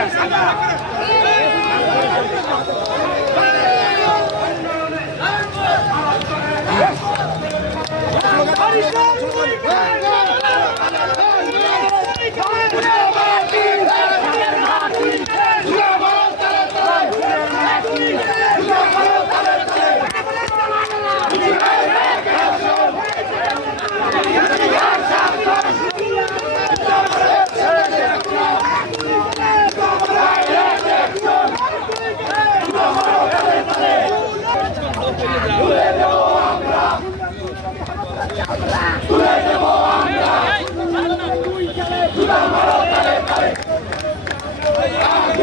Yes!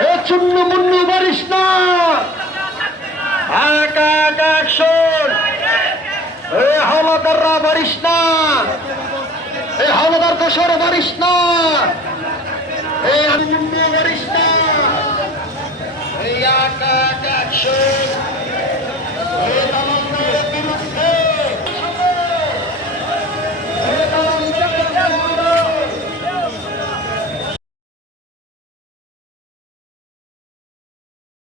এ চুন্নু মুন্নু পারিস না। এ হামাদাররা পারিস না। এ হামাদার দোষর পারিস না। এ আমি মুন্নু পারিস না। এই আকা একশো